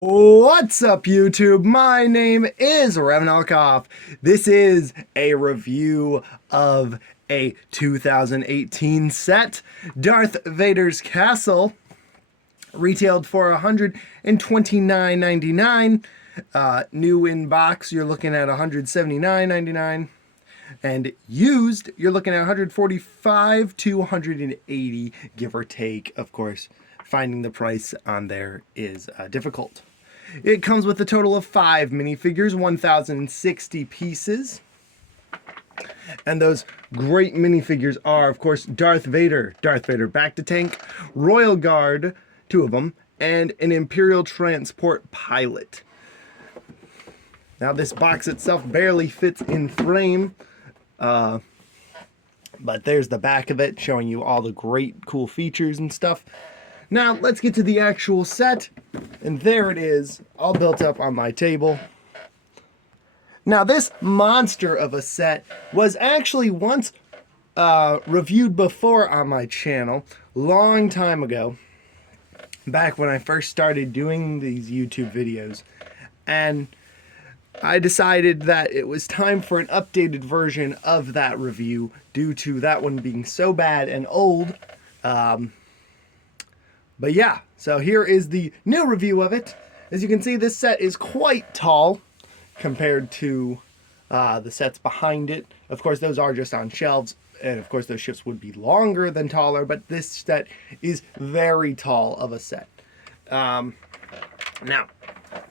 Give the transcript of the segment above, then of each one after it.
What's up, YouTube? My name is Revanalkov. This is a review of a 2018 set, Darth Vader's Castle, retailed for $129.99. New in box, you're looking at $179.99. And used, you're looking at $145 to $180, give or take. Of course, finding the price on there is difficult. It comes with a total of 5 minifigures, 1,060 pieces. And those great minifigures are, of course, Darth Vader back to tank, Royal Guard, 2 of them, and an Imperial transport pilot. Now this box itself barely fits in frame, but there's the back of it showing you all the great cool features and stuff. Now let's get to the actual set, and there it is, all built up on my table. Now this monster of a set was actually once reviewed before on my channel, long time ago, back when I first started doing these YouTube videos, and I decided that it was time for an updated version of that review due to that one being so bad and old. But yeah, so here is the new review of it. As you can see, this set is quite tall compared to the sets behind it. Of course, those are just on shelves, and of course those ships would be longer than taller, but this set is very tall of a set. Now,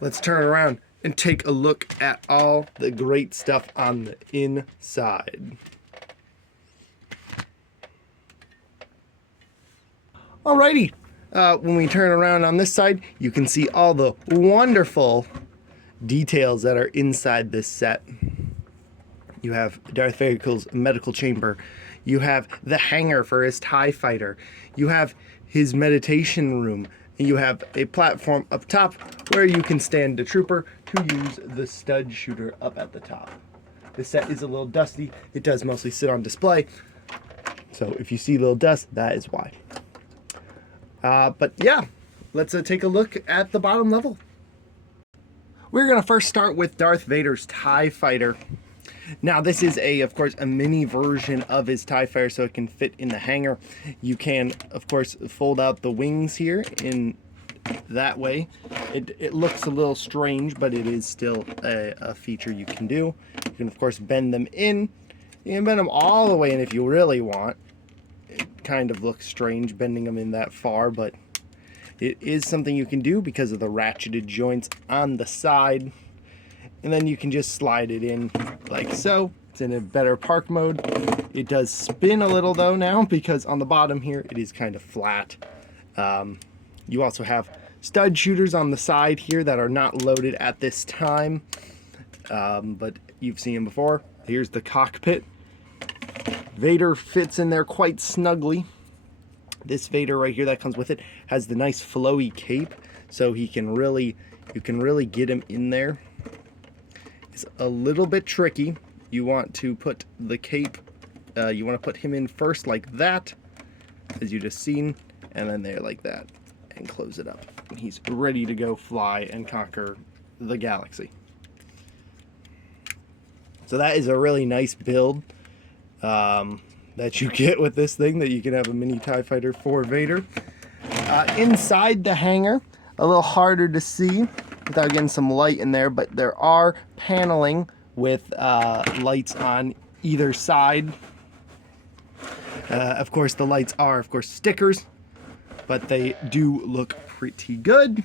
let's turn around and take a look at all the great stuff on the inside. Alrighty. When we turn around on this side, you can see all the wonderful details that are inside this set. You have Darth Vader's medical chamber. You have the hangar for his TIE fighter. You have his meditation room. And you have a platform up top where you can stand the trooper to use the stud shooter up at the top. This set is a little dusty. It does mostly sit on display. So if you see a little dust, that is why. But yeah, let's take a look at the bottom level. We're going to first start with Darth Vader's TIE fighter. Now this is of course, a mini version of his TIE fighter, so it can fit in the hangar. You can, of course, fold out the wings here in that way. It looks a little strange, but it is still a feature you can do. You can, of course, bend them in. You can bend them all the way in if you really want. It kind of looks strange bending them in that far, but it is something you can do because of the ratcheted joints on the side. And then you can just slide it in like so. It's in a better park mode. It does spin a little though now, because on the bottom here it is kind of flat. You also have stud shooters on the side here that are not loaded at this time, but you've seen them before. Here's the cockpit. Vader fits in there quite snugly. This Vader right here that comes with it has the nice flowy cape, so you can really get him in there. It's a little bit tricky. You want to put the cape, you want to put him in first like that, as you just seen, and then there like that, and close it up. And he's ready to go fly and conquer the galaxy. So that is a really nice build that you get with this thing, that you can have a mini TIE fighter for Vader. Inside the hangar, a little harder to see without getting some light in there, but there are paneling with lights on either side. Of course, the lights are, of course, stickers, but they do look pretty good.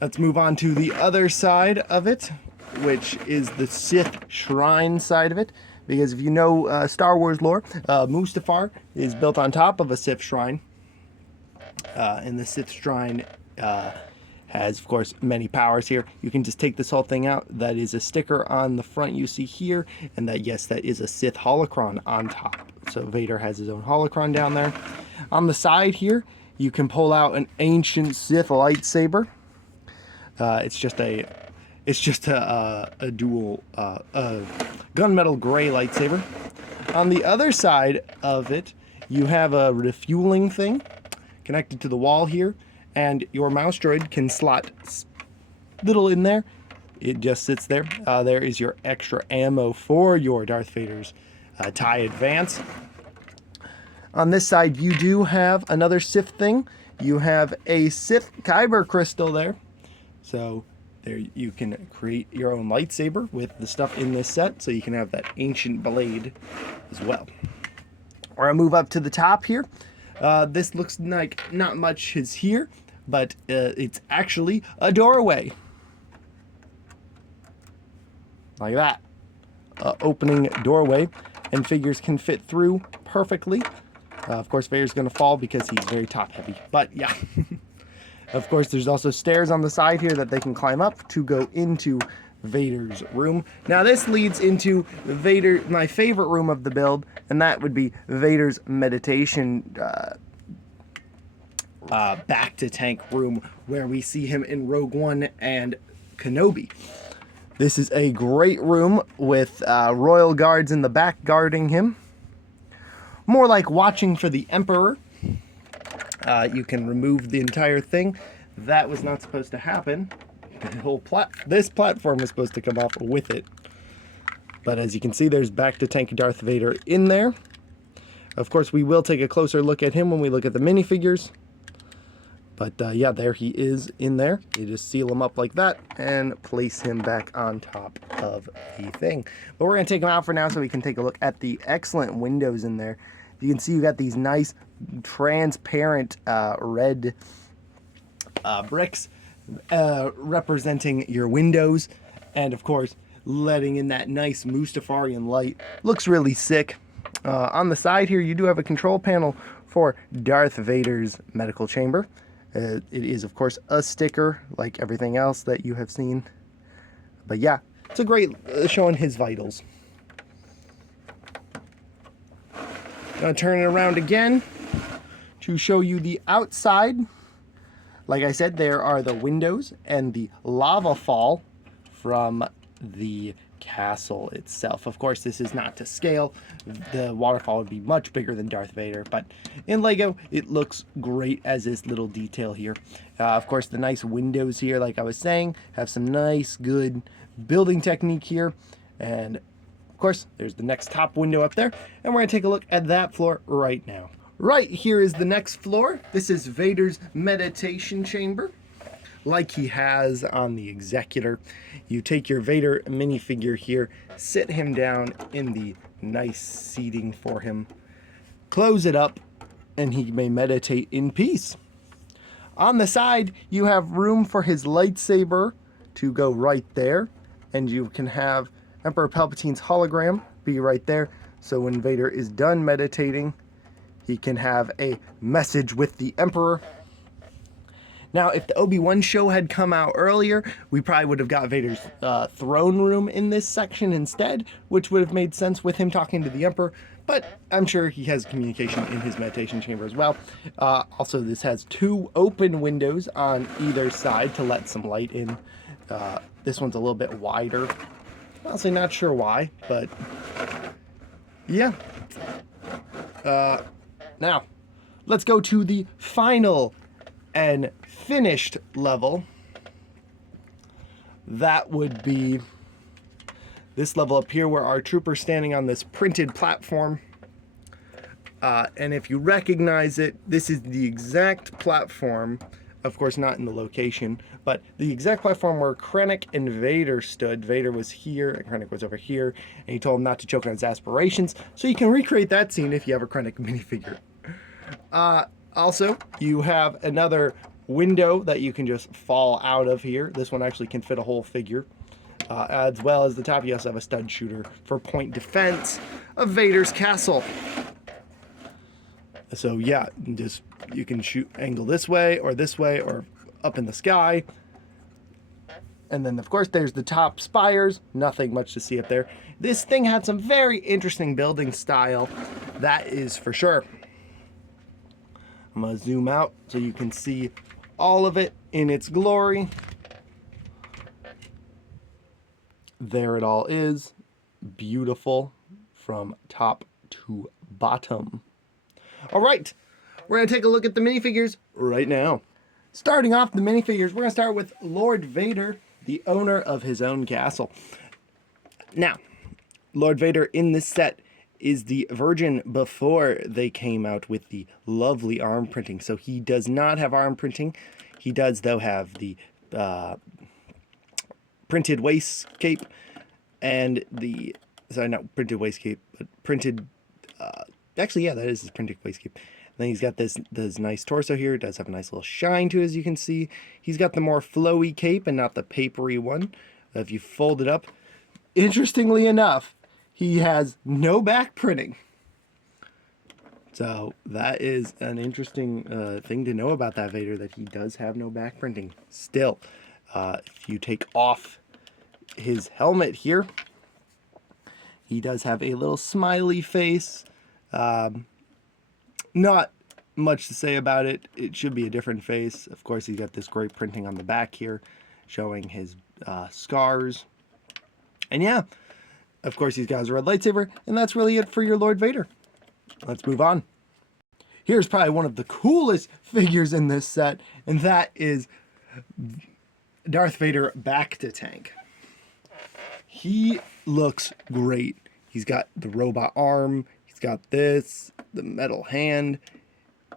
Let's move on to the other side of it, which is the Sith Shrine side of it. Because if you know Star Wars lore, Mustafar is built on top of a Sith Shrine. And the Sith Shrine has, of course, many powers here. You can just take this whole thing out. That is a sticker on the front you see here. And that, yes, that is a Sith holocron on top. So Vader has his own holocron down there. On the side here, you can pull out an ancient Sith lightsaber. It's just a dual gunmetal gray lightsaber. On the other side of it, you have a refueling thing connected to the wall here, And your mouse droid can slot little in there. It just sits there. There is your extra ammo for your Darth Vader's TIE Advance. On this side, you do have another Sith thing. You have a Sith Kyber crystal there. So there you can create your own lightsaber with the stuff in this set. So you can have that ancient blade as well. We're gonna move up to the top here. This looks like not much is here, but it's actually a doorway. Like that. Opening doorway, and figures can fit through perfectly. Of course, Vader's going to fall because he's very top heavy, but yeah. Of course, there's also stairs on the side here that they can climb up to go into Vader's room. Now this leads into my favorite room of the build, and that would be Vader's meditation back to tank room, where we see him in Rogue One and Kenobi. This is a great room with royal guards in the back guarding him. More like watching for the Emperor. You can remove the entire thing. That was not supposed to happen. The whole this platform was supposed to come off with it. But as you can see, there's back to tank Darth Vader in there. Of course, we will take a closer look at him when we look at the minifigures. But yeah, there he is in there. You just seal him up like that and place him back on top of the thing. But we're going to take him out for now so we can take a look at the excellent windows in there. You can see you got these nice transparent red bricks representing your windows. And of course, letting in that nice Mustafarian light. Looks really sick. On the side here, you do have a control panel for Darth Vader's medical chamber. It is, of course, a sticker like everything else that you have seen. But yeah, it's a great showing his vitals. Gonna turn it around again to show you the outside. Like I said, there are the windows and the lava fall from the castle itself. Of course, this is not to scale. The waterfall would be much bigger than Darth Vader, but in Lego, it looks great as this little detail here. Of course, the nice windows here, like I was saying, have some nice, good building technique here. And of course, there's the next top window up there, and we're gonna take a look at that floor right now. Right here is the next floor. This is Vader's meditation chamber, like he has on the Executor. You take your Vader minifigure here, sit him down in the nice seating for him, close it up, and he may meditate in peace. On the side, you have room for his lightsaber to go right there, and you can have Emperor Palpatine's hologram be right there, so when Vader is done meditating, he can have a message with the Emperor. Now, if the Obi-Wan show had come out earlier, we probably would have got Vader's throne room in this section instead, which would have made sense with him talking to the Emperor, but I'm sure he has communication in his meditation chamber as well. Also, this has 2 open windows on either side to let some light in. This one's a little bit wider. Honestly, not sure why, but yeah. Now, let's go to the final and finished level. That would be this level up here where our trooper's standing on this printed platform. And if you recognize it, this is the exact platform, of course not in the location, but the exact platform where Krennic and Vader stood. Vader was here and Krennic was over here, and he told him not to choke on his aspirations. So you can recreate that scene if you have a Krennic minifigure. Also, you have another window that you can just fall out of here. This one actually can fit a whole figure. As well as the top, you also have a stud shooter for point defense of Vader's castle. So yeah, just you can shoot angle this way or up in the sky. And then of course there's the top spires. Nothing much to see up there. This thing had some very interesting building style, that is for sure. I'm gonna zoom out so you can see all of it in its glory. There it all is. Beautiful from top to bottom. All right, we're gonna take a look at the minifigures right now. Starting off the minifigures, we're going to start with Lord Vader, the owner of his own castle. Now, Lord Vader in this set is the version before they came out with the lovely arm printing. So he does not have arm printing. He does, though, have the printed waist cape and the... Sorry, not printed waist cape, but printed... actually, yeah, that is his printed waist cape. Then he's got this nice torso here. It does have a nice little shine to it, as you can see. He's got the more flowy cape and not the papery one. If you fold it up, interestingly enough, he has no back printing. So that is an interesting thing to know about that Vader, that he does have no back printing. Still, if you take off his helmet here, he does have a little smiley face. Not much to say about it. It should be a different face. Of course, he's got this great printing on the back here, showing his scars. And yeah, of course, he's got his red lightsaber, and that's really it for your Lord Vader. Let's move on. Here's probably one of the coolest figures in this set, and that is Darth Vader back to tank. He looks great. He's got the robot arm. He's got this, the metal hand.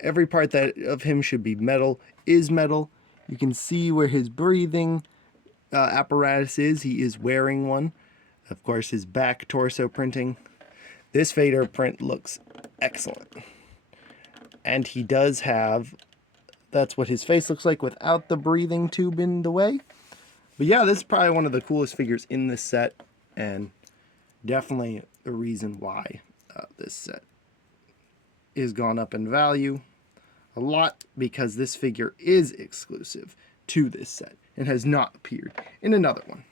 Every part that of him should be metal is metal. You can see where his breathing apparatus is. He is wearing one. Of course, his back torso printing. This Vader print looks excellent. And he does have... That's what his face looks like without the breathing tube in the way. But yeah, this is probably one of the coolest figures in this set. And definitely the reason why this set is gone up in value a lot, because this figure is exclusive to this set and has not appeared in another one.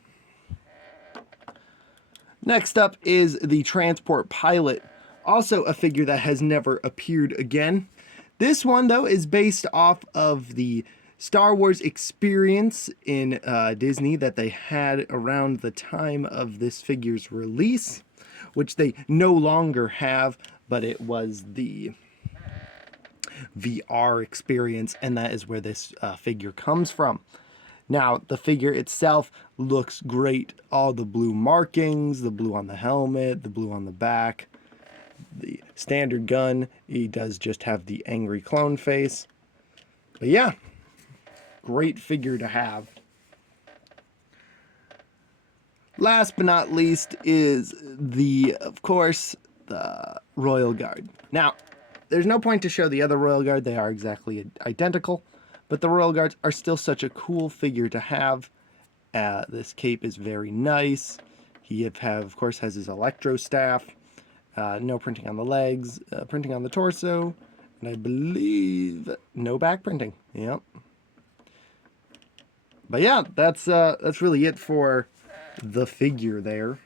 Next up is the Transport Pilot, also a figure that has never appeared again. This one, though, is based off of the Star Wars experience in Disney that they had around the time of this figure's release, which they no longer have, but it was the VR experience, and that is where this figure comes from. Now, the figure itself looks great. All the blue markings, the blue on the helmet, the blue on the back, the standard gun. He does just have the angry clone face. But yeah, great figure to have. Last but not least is of course, the Royal Guard. Now, there's no point to show the other Royal Guard. They are exactly identical. But the Royal Guards are still such a cool figure to have. This cape is very nice. He of course, has his electro staff. No printing on the legs, printing on the torso, and I believe no back printing. Yep. But yeah, that's really it for the figure there.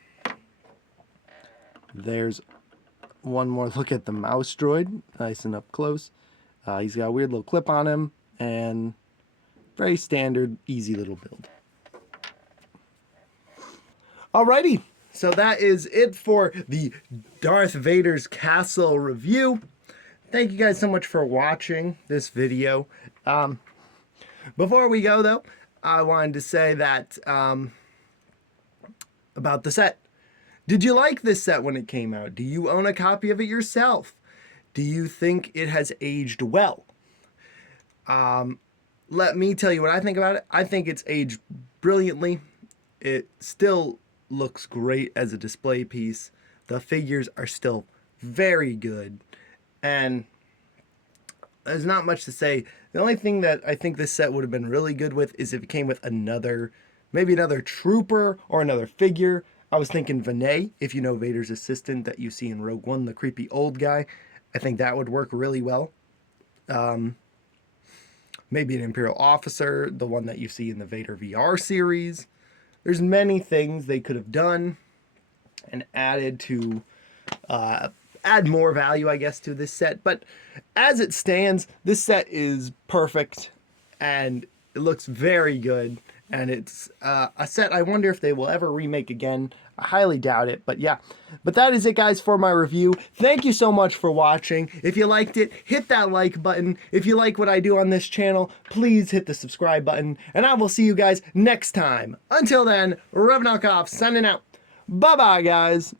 There's one more look at the mouse droid, nice and up close. He's got a weird little clip on him, and very standard, easy little build. Alrighty, so that is it for the Darth Vader's Castle review. Thank you guys so much for watching this video. Before we go, though, I wanted to say that about the set. Did you like this set when it came out? Do you own a copy of it yourself? Do you think it has aged well? Let me tell you what I think about it. I think it's aged brilliantly. It still looks great as a display piece. The figures are still very good. And there's not much to say. The only thing that I think this set would have been really good with is if it came with maybe another trooper or another figure. I was thinking Vinay, if you know Vader's assistant that you see in Rogue One, the creepy old guy. I think that would work really well. Maybe an Imperial officer, the one that you see in the Vader VR series. There's many things they could have done and added to add more value, I guess, to this set. But as it stands, this set is perfect and it looks very good. And it's a set I wonder if they will ever remake again. I highly doubt it, but yeah. But that is it, guys, for my review. Thank you so much for watching. If you liked it, hit that like button. If you like what I do on this channel, please hit the subscribe button. And I will see you guys next time. Until then, Rev Knockoff signing out. Bye-bye, guys.